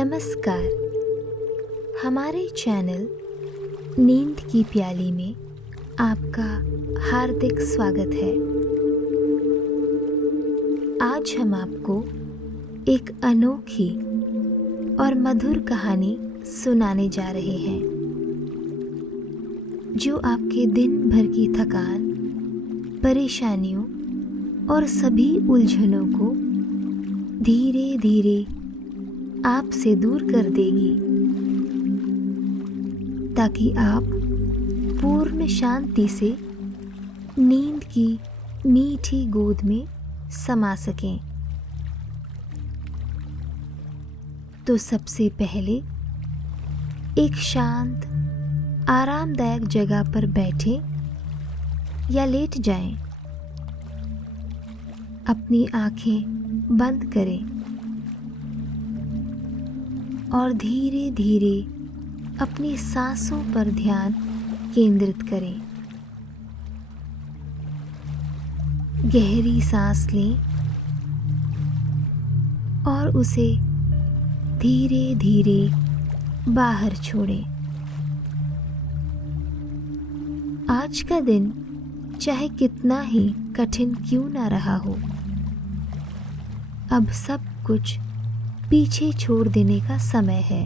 नमस्कार। हमारे चैनल नींद की प्याली में आपका हार्दिक स्वागत है। आज हम आपको एक अनोखी और मधुर कहानी सुनाने जा रहे हैं जो आपके दिन भर की थकान, परेशानियों और सभी उलझनों को धीरे धीरे आपसे दूर कर देगी, ताकि आप पूर्ण शांति से नींद की मीठी गोद में समा सकें। तो सबसे पहले एक शांत, आरामदायक जगह पर बैठें या लेट जाएं। अपनी आंखें बंद करें और धीरे धीरे अपनी सांसों पर ध्यान केंद्रित करें। गहरी सांस लें और उसे धीरे धीरे बाहर छोड़ें। आज का दिन चाहे कितना ही कठिन क्यों ना रहा हो, अब सब कुछ पीछे छोड़ देने का समय है।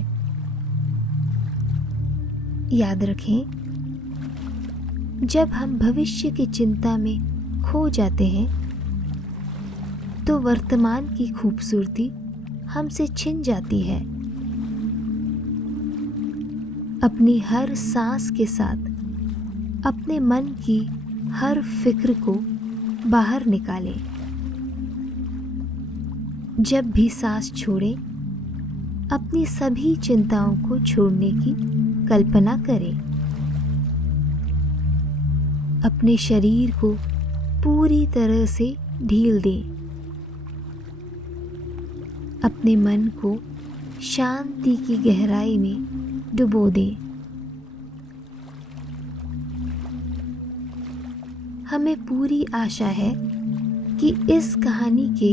याद रखें, जब हम भविष्य की चिंता में खो जाते हैं तो वर्तमान की खूबसूरती हमसे छिन जाती है। अपनी हर सांस के साथ अपने मन की हर फिक्र को बाहर निकालें। जब भी सांस छोड़ें, अपनी सभी चिंताओं को छोड़ने की कल्पना करें। अपने शरीर को पूरी तरह से ढील दें। अपने मन को शांति की गहराई में डुबो दें। हमें पूरी आशा है कि इस कहानी के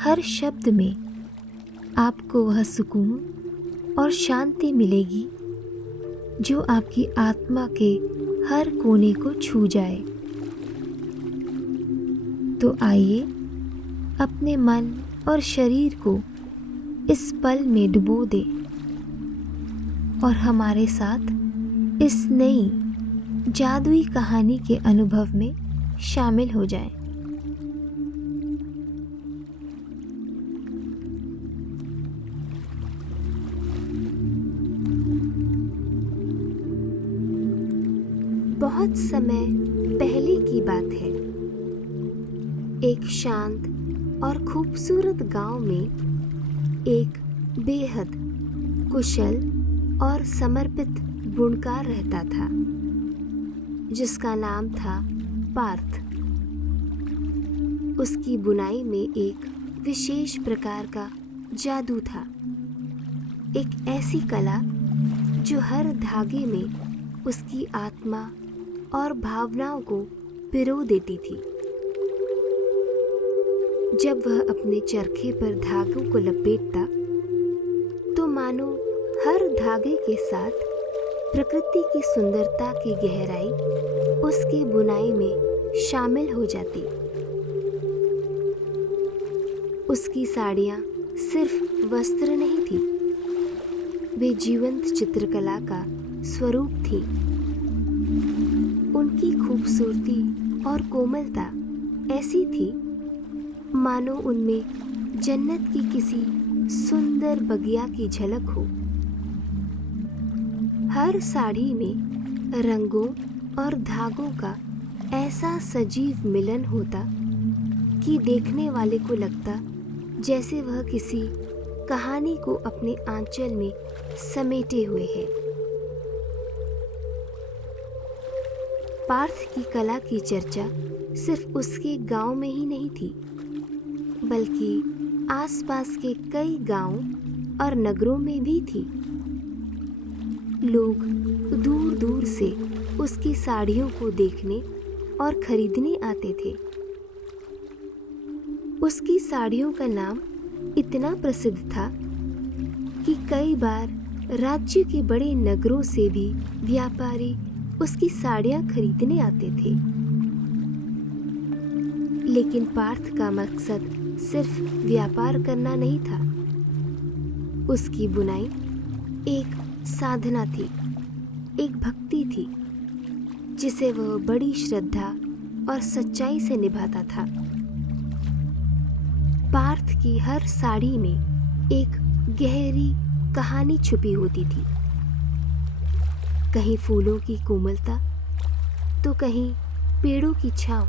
हर शब्द में आपको वह सुकून और शांति मिलेगी जो आपकी आत्मा के हर कोने को छू जाए। तो आइए अपने मन और शरीर को इस पल में डुबो दें और हमारे साथ इस नई जादुई कहानी के अनुभव में शामिल हो जाएं। बहुत समय पहले की बात है। एक शांत और खूबसूरत गांव में एक बेहद कुशल और समर्पित बुनकर रहता था, जिसका नाम था पार्थ। उसकी बुनाई में एक विशेष प्रकार का जादू था, एक ऐसी कला जो हर धागे में उसकी आत्मा और भावनाओं को पिरो देती थी। जब वह अपने चरखे पर धागों को लपेटता तो मानो हर धागे के साथ प्रकृति की सुंदरता की गहराई उसकी बुनाई में शामिल हो जाती। उसकी साड़ियाँ सिर्फ वस्त्र नहीं थी, वे जीवंत चित्रकला का स्वरूप थी। उनकी खूबसूरती और कोमलता ऐसी थी मानो उनमें जन्नत की किसी सुंदर बगिया की झलक हो। हर साड़ी में रंगों और धागों का ऐसा सजीव मिलन होता कि देखने वाले को लगता जैसे वह किसी कहानी को अपने आंचल में समेटे हुए है। पार्थ की कला की चर्चा सिर्फ उसके गांव में ही नहीं थी, बल्कि आसपास के कई गांवों और नगरों में भी थी। लोग दूर दूर से उसकी साड़ियों को देखने और खरीदने आते थे। उसकी साड़ियों का नाम इतना प्रसिद्ध था कि कई बार राज्य के बड़े नगरों से भी व्यापारी उसकी साड़ियां खरीदने आते थे। लेकिन पार्थ का मकसद सिर्फ व्यापार करना नहीं था। उसकी बुनाई एक साधना थी, एक भक्ति थी जिसे वह बड़ी श्रद्धा और सच्चाई से निभाता था। पार्थ की हर साड़ी में एक गहरी कहानी छुपी होती थी। कहीं फूलों की कोमलता, तो कहीं पेड़ों की छांव,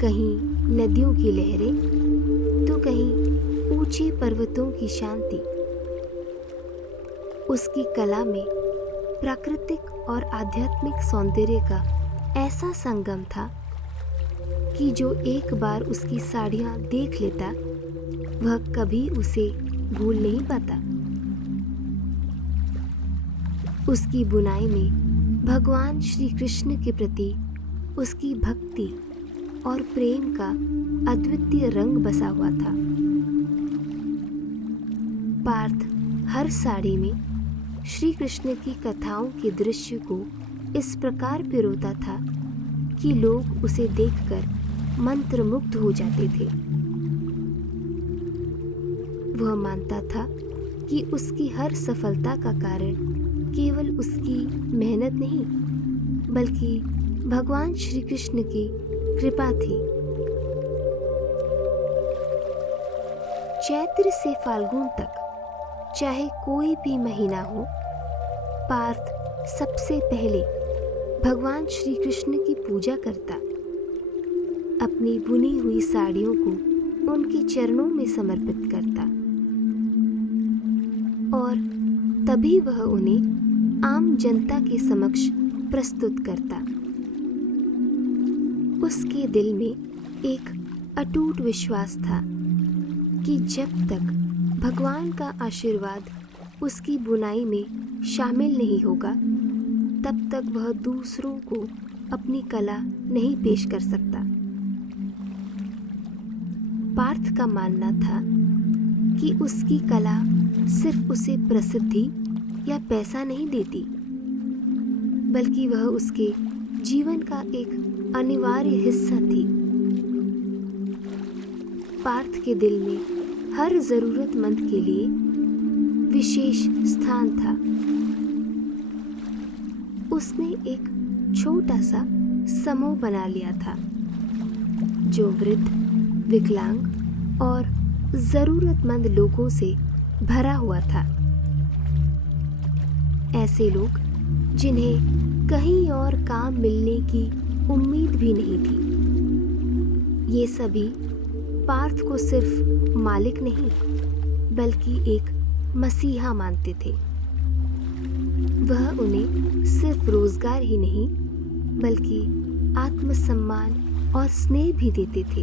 कहीं नदियों की लहरें, तो कहीं ऊंचे पर्वतों की शांति। उसकी कला में प्राकृतिक और आध्यात्मिक सौंदर्य का ऐसा संगम था कि जो एक बार उसकी साड़ियां देख लेता, वह कभी उसे भूल नहीं पाता। उसकी बुनाई में भगवान श्री कृष्ण के प्रति उसकी भक्ति और प्रेम का अद्वितीय रंग बसा हुआ था। पार्थ हर साड़ी में श्री कृष्ण की कथाओं के दृश्य को इस प्रकार पिरोता था कि लोग उसे देखकर मंत्रमुग्ध हो जाते थे। वह मानता था कि उसकी हर सफलता का कारण केवल उसकी मेहनत नहीं, बल्कि भगवान श्री कृष्ण की कृपा थी। चैत्र से फाल्गुन तक चाहे कोई भी महीना हो, पार्थ सबसे पहले भगवान श्री कृष्ण की पूजा करता, अपनी बुनी हुई साड़ियों को उनके चरणों में समर्पित करता और तभी वह उन्हें आम जनता के समक्ष प्रस्तुत करता। उसके दिल में एक अटूट विश्वास था कि जब तक भगवान का आशीर्वाद उसकी बुनाई में शामिल नहीं होगा, तब तक वह दूसरों को अपनी कला नहीं पेश कर सकता। पार्थ का मानना था कि उसकी कला सिर्फ उसे प्रसिद्धि या पैसा नहीं देती, बल्कि वह उसके जीवन का एक अनिवार्य हिस्सा थी। पार्थ के दिल में हर जरूरतमंद के लिए विशेष स्थान था। उसने एक छोटा सा समूह बना लिया था जो वृद्ध, विकलांग और जरूरतमंद लोगों से भरा हुआ था। ऐसे लोग जिन्हें कहीं और काम मिलने की उम्मीद भी नहीं थी। ये सभी पार्थ को सिर्फ मालिक नहीं, बल्कि एक मसीहा मानते थे। वह उन्हें सिर्फ रोजगार ही नहीं, बल्कि आत्मसम्मान और स्नेह भी देते थे।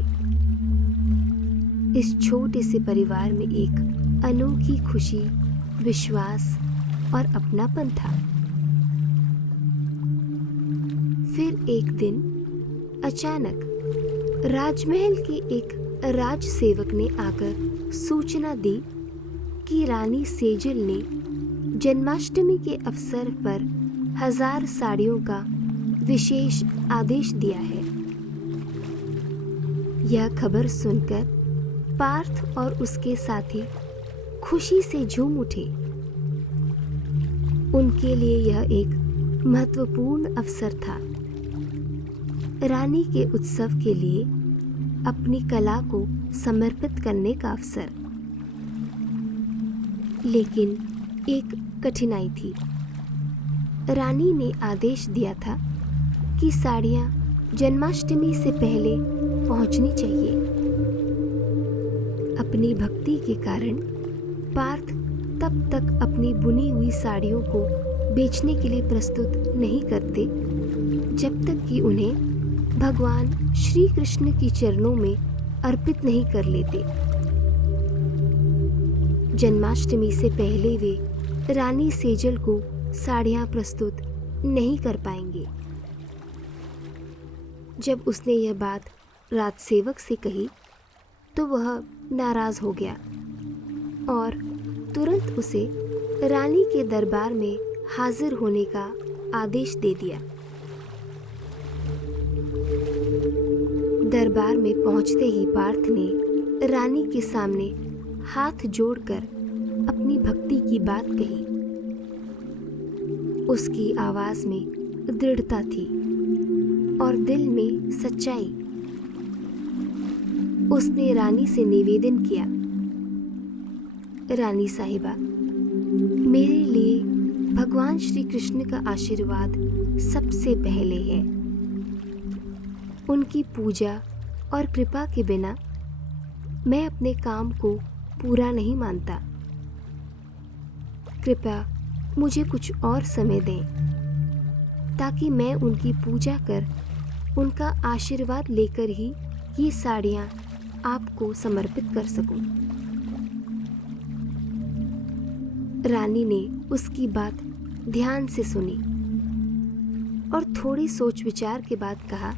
इस छोटे से परिवार में एक अनोखी खुशी, विश्वास और अपनापन था। फिर एक दिन अचानक राजमहल के एक राजसेवक ने आकर सूचना दी कि रानी सेजल ने जन्माष्टमी के अवसर पर 1000 साड़ियों का विशेष आदेश दिया है। यह खबर सुनकर पार्थ और उसके साथी खुशी से झूम उठे। उनके लिए यह एक महत्वपूर्ण अवसर था, रानी के उत्सव के लिए अपनी कला को समर्पित करने का अवसर। लेकिन एक कठिनाई थी। रानी ने आदेश दिया था कि साड़ियां जन्माष्टमी से पहले पहुंचनी चाहिए। अपनी भक्ति के कारण पार्थ तब तक अपनी बुनी हुई साड़ियों को बेचने के लिए प्रस्तुत नहीं करते जब तक कि उन्हें भगवान श्री कृष्ण की चरणों में अर्पित नहीं कर लेते। जन्माष्टमी से पहले वे रानी सेजल को साड़ियां प्रस्तुत नहीं कर पाएंगे। जब उसने यह बात राजसेवक से कही तो वह नाराज हो गया और तुरंत उसे रानी के दरबार में हाजिर होने का आदेश दे दिया। दरबार में पहुंचते ही पार्थ ने रानी के सामने हाथ जोड़कर अपनी भक्ति की बात कही। उसकी आवाज में दृढ़ता थी और दिल में सच्चाई। उसने रानी से निवेदन किया, रानी साहिबा, मेरे लिए भगवान श्री कृष्ण का आशीर्वाद सबसे पहले है। उनकी पूजा और कृपा के बिना मैं अपने काम को पूरा नहीं मानता। कृपया मुझे कुछ और समय दें ताकि मैं उनकी पूजा कर उनका आशीर्वाद लेकर ही ये साड़ियाँ आपको समर्पित कर सकूं। रानी ने उसकी बात ध्यान से सुनी और थोड़ी सोच विचार के बाद कहा,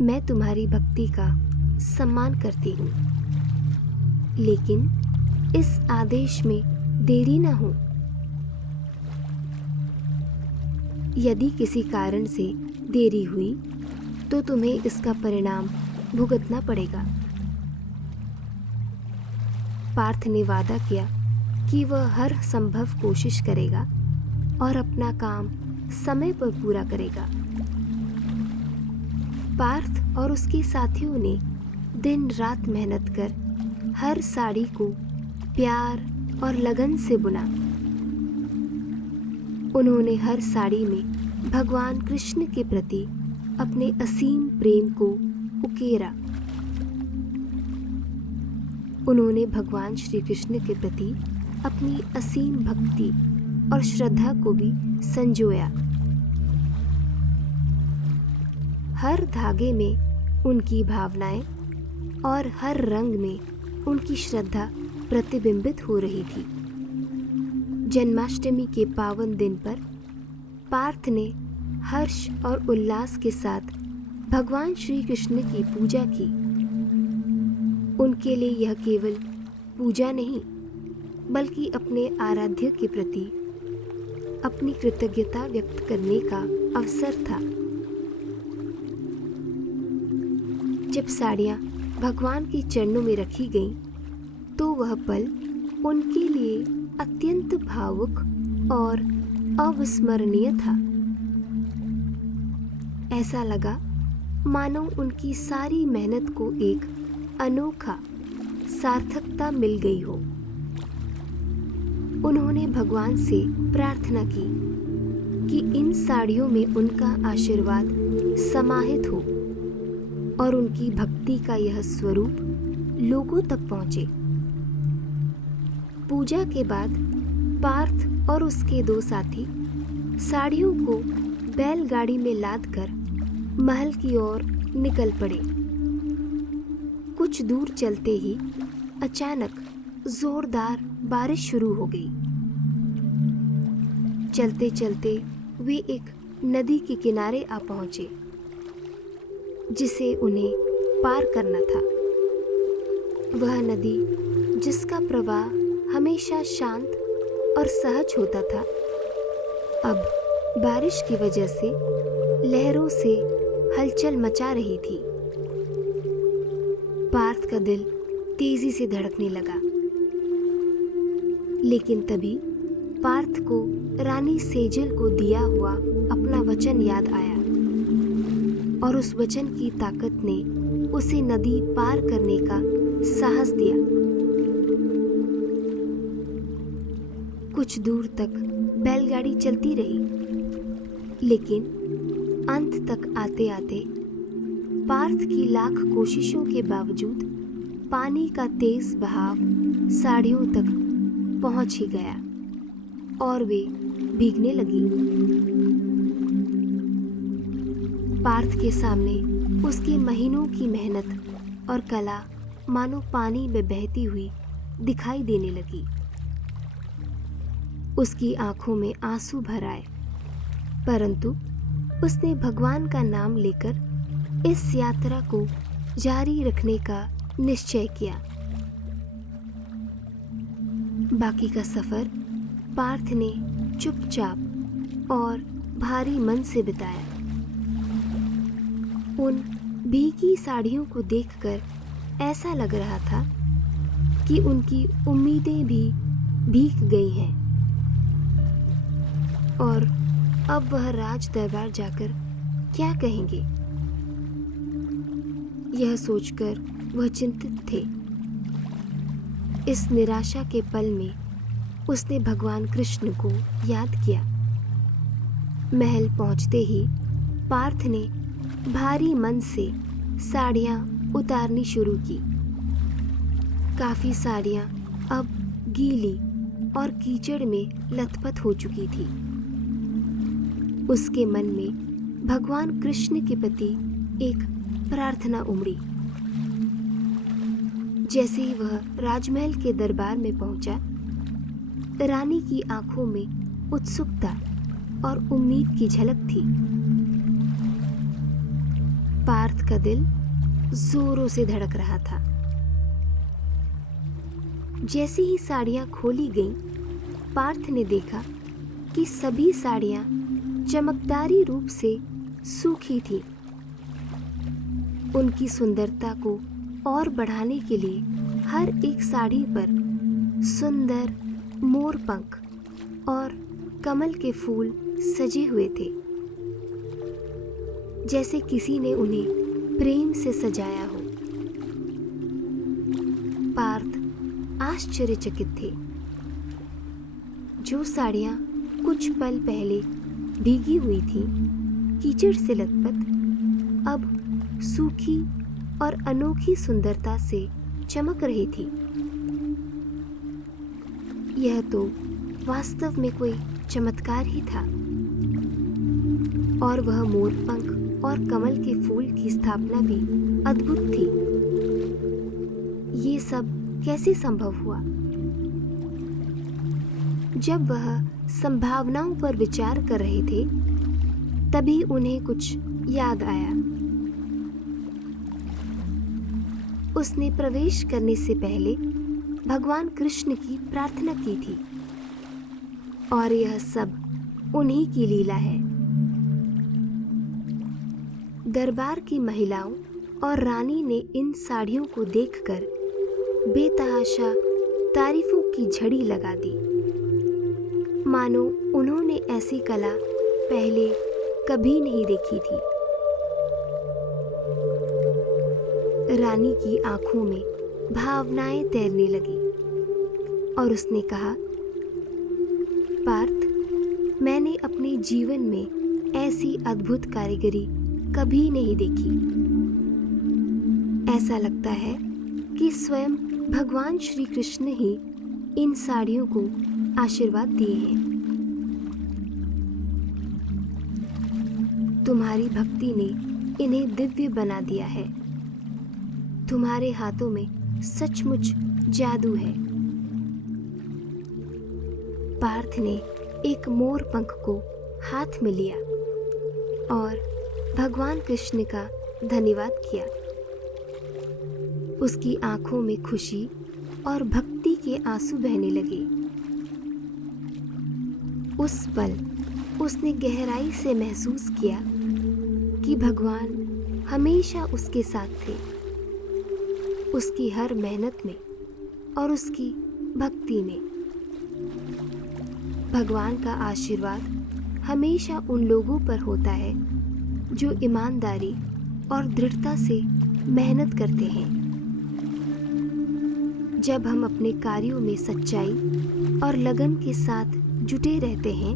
मैं तुम्हारी भक्ति का सम्मान करती हूँ, लेकिन इस आदेश में देरी न हो। यदि किसी कारण से देरी हुई तो तुम्हें इसका परिणाम भुगतना पड़ेगा। पार्थ ने वादा किया कि वह हर संभव कोशिश करेगा और अपना काम समय पर पूरा करेगा। पार्थ और उसके साथियों ने दिन रात मेहनत कर हर साड़ी को प्यार और लगन से बुना। उन्होंने हर साड़ी में भगवान कृष्ण के प्रति अपने असीम प्रेम को उकेरा। उन्होंने भगवान श्री कृष्ण के प्रति अपनी असीम भक्ति और श्रद्धा को भी संजोया। हर धागे में उनकी भावनाएं और हर रंग में उनकी श्रद्धा प्रतिबिंबित हो रही थी। जन्माष्टमी के पावन दिन पर पार्थ ने हर्ष और उल्लास के साथ भगवान श्री कृष्ण की पूजा की। उनके लिए यह केवल पूजा नहीं, बल्कि अपने आराध्य के प्रति अपनी कृतज्ञता व्यक्त करने का अवसर था। जब साड़ियाँ भगवान के चरणों में रखी गईं, तो वह पल उनके लिए अत्यंत भावुक और अविस्मरणीय था। ऐसा लगा मानो उनकी सारी मेहनत को एक अनोखा सार्थकता मिल गई हो। उन्होंने भगवान से प्रार्थना की कि इन साड़ियों में उनका आशीर्वाद समाहित हो और उनकी भक्ति का यह स्वरूप लोगों तक पहुंचे। पूजा के बाद पार्थ और उसके दो साथी साड़ियों को बैलगाड़ी में लादकर महल की ओर निकल पड़े। कुछ दूर चलते ही अचानक जोरदार बारिश शुरू हो गई। चलते चलते वे एक नदी के किनारे आ पहुंचे, जिसे उन्हें पार करना था। वह नदी, जिसका प्रवाह हमेशा शांत और सहज होता था, अब बारिश की वजह से लहरों से हलचल मचा रही थी। पार्थ का दिल तेजी से धड़कने लगा, लेकिन तभी पार्थ को रानी सेजल को दिया हुआ अपना वचन याद आया और उस वचन की ताकत ने उसे नदी पार करने का साहस दिया। कुछ दूर तक बैलगाड़ी चलती रही, लेकिन अंत तक आते आते पार्थ की लाख कोशिशों के बावजूद पानी का तेज बहाव साड़ियों तक पहुंच ही गया और वे भीगने लगी। पार्थ के सामने उसकी महीनों की मेहनत और कला मानो पानी में बहती हुई दिखाई देने लगी। उसकी आंखों में आंसू भर आए, परंतु उसने भगवान का नाम लेकर इस यात्रा को जारी रखने का निश्चय किया। बाकी का सफ़र पार्थ ने चुपचाप और भारी मन से बिताया। उन भीगी साड़ियों को देखकर ऐसा लग रहा था कि उनकी उम्मीदें भी भीग गई हैं और अब वह राज दरबार जाकर क्या कहेंगे, यह सोचकर वह चिंतित थे। इस निराशा के पल में उसने भगवान कृष्ण को याद किया। महल पहुंचते ही पार्थ ने भारी मन से साड़ियां उतारनी शुरू की। काफी साड़ियां अब गीली और कीचड़ में लथपथ हो चुकी थी। उसके मन में भगवान कृष्ण के प्रति एक प्रार्थना उमड़ी। जैसे ही वह राजमहल के दरबार में पहुंचा, रानी की आंखों में उत्सुकता और उम्मीद की झलक थी। पार्थ का दिल जोरों से धड़क रहा था। जैसे ही साड़ियां खोली गईं, पार्थ ने देखा कि सभी साड़ियां चमकदारी रूप से सूखी थीं। उनकी सुंदरता को और बढ़ाने के लिए हर एक साड़ी पर सुंदर मोर पंख और कमल के फूल सजे हुए थे, जैसे किसी ने उन्हें प्रेम से सजाया हो। पार्थ आश्चर्यचकित थे। जो साड़ियां कुछ पल पहले भीगी हुई थीं, कीचड़ से लथपथ, अब सूखी और अनोखी सुंदरता से चमक रही थी। यह तो वास्तव में कोई चमत्कार ही था। और वह मोरपंख और कमल के फूल की स्थापना भी अद्भुत थी। ये सब कैसे संभव हुआ? जब वह संभावनाओं पर विचार कर रहे थे, तभी उन्हें कुछ याद आया। उसने प्रवेश करने से पहले भगवान कृष्ण की प्रार्थना की थी, और यह सब उन्हीं की लीला है। दरबार की महिलाओं और रानी ने इन साड़ियों को देखकर बेतहाशा तारीफों की झड़ी लगा दी, मानो उन्होंने ऐसी कला पहले कभी नहीं देखी थी। रानी की आंखों में भावनाएं तैरने लगी और उसने कहा, पार्थ, मैंने अपने जीवन में ऐसी अद्भुत कारीगरी कभी नहीं देखी। ऐसा लगता है कि स्वयं भगवान श्री कृष्ण ही इन साड़ियों को आशीर्वाद दिए हैं। तुम्हारी भक्ति ने इन्हें दिव्य बना दिया है। तुम्हारे हाथों में सचमुच जादू है। पार्थ ने एक मोर पंख को हाथ में लिया और भगवान कृष्ण का धन्यवाद किया। उसकी आंखों में खुशी और भक्ति के आंसू बहने लगे। उस पल उसने गहराई से महसूस किया कि भगवान हमेशा उसके साथ थे, उसकी हर मेहनत में और उसकी भक्ति में। भगवान का आशीर्वाद हमेशा उन लोगों पर होता है जो ईमानदारी और दृढ़ता से मेहनत करते हैं। जब हम अपने कार्यों में सच्चाई और लगन के साथ जुटे रहते हैं,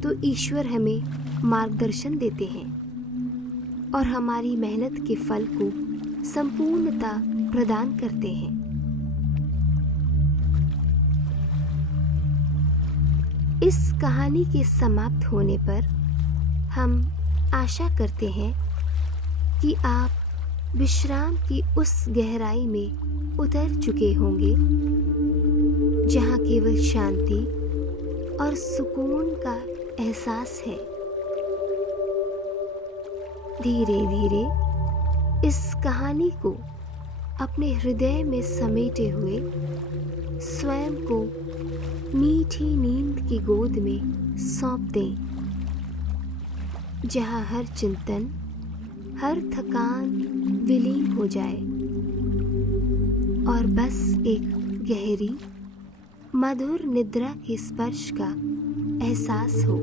तो ईश्वर हमें मार्गदर्शन देते हैं और हमारी मेहनत के फल को संपूर्णता प्रदान करते हैं। इस कहानी के समाप्त होने पर हम आशा करते हैं कि आप विश्राम की उस गहराई में उतर चुके होंगे जहाँ केवल शांति और सुकून का एहसास है। धीरे धीरे इस कहानी को अपने हृदय में समेटे हुए स्वयं को मीठी नींद की गोद में सौंप दें, जहाँ हर चिंतन, हर थकान विलीन हो जाए और बस एक गहरी मधुर निद्रा के स्पर्श का एहसास हो।